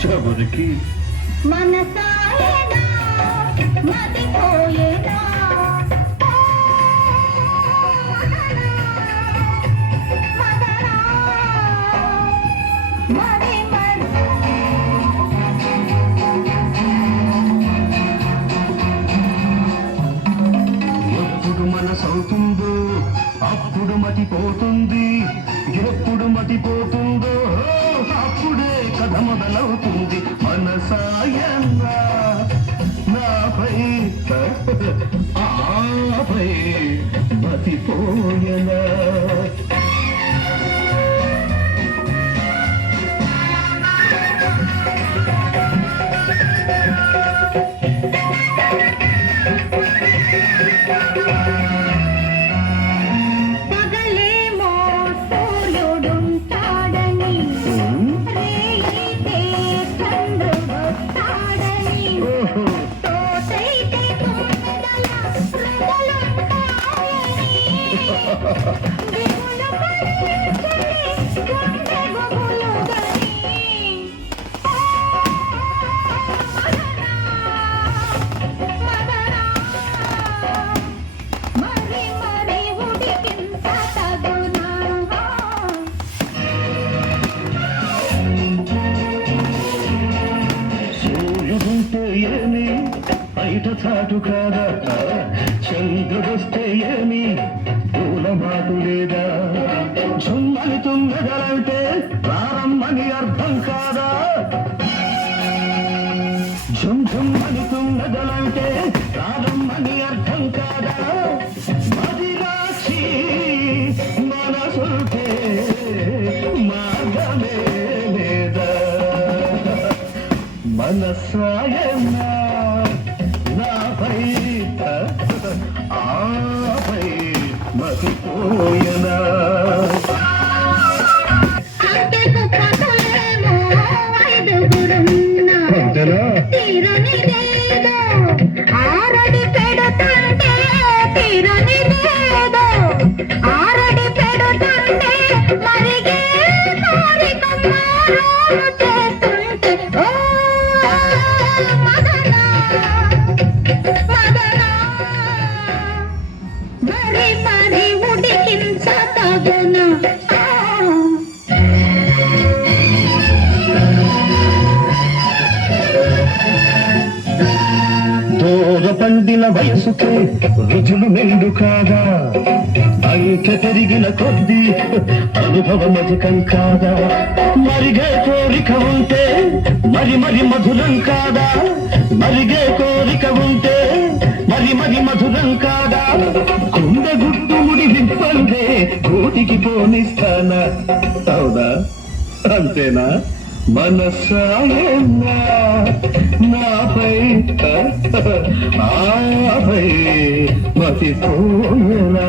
చవరికి మనసాయనా మదిపోయేనా మదనా మరి మరి ఎప్పుడు మనసవుతుందో అప్పుడు మతిపోతుంది, ఎప్పుడు మతిపోతుందో అప్పుడే కథ మొదలవుతుంది. మనసాయన్నా నాపై ఆపై మతిపోయనా. పగలేమో సూర్యుడుంటాడని, రేయితే చంద్రుడొస్తాడని, తోటైతే తుమ్మెదల మృగలుంటాయని, దిగులు పడించని గుండె గుబులుగని. మదనా మరి మరి ఉడికింత తగునా. సూర్యుడుంటే ఏమి బయట చాటు కాదా, చంద్రుడొస్తే ఏమి పూల మాటు లేదా, చుమ్మని తుమ్మెదలంటే ప్రారంభని అర్థం కాదా, ఝుమ్ఝుమ్మని తుమ్మెదలంటే ప్రారంభని అర్థం కాదా. మదిరాచి మనసుంటే మార్గమే లేదా. మనసాయనా నాపై ఆపై మతిపోయనా. అంతకు పక్కలేమో ఐదుగురున్నా, తీరనిదేదో ఆరడి పెడుతుంటే, తీరనిదేదో ఆరడి పెడుతుంటే, మరిగే కోరికమ్మ రోలు చేస్తుంటే. ఓ మదనా మదనా మరి మరి ఉడికించ తగునా. దూర పండిన వయసుకే రుజులు మెండు కాదా, అంకె పెరిగిన కొద్దీ అనుభవమధికం కాదా. మరిగే కోరిక ఉంటే మరి మరి మధురం కాదా, మరిగే కోరిక ఉంటే మరి మరి మధురం కాదా. గుండె గుట్టు ముడి విప్పందే గూటికి పోనిస్తానా, అవునా అంతేనా. మనసాయన్నా నాపై ఆపై మతిపోయనా.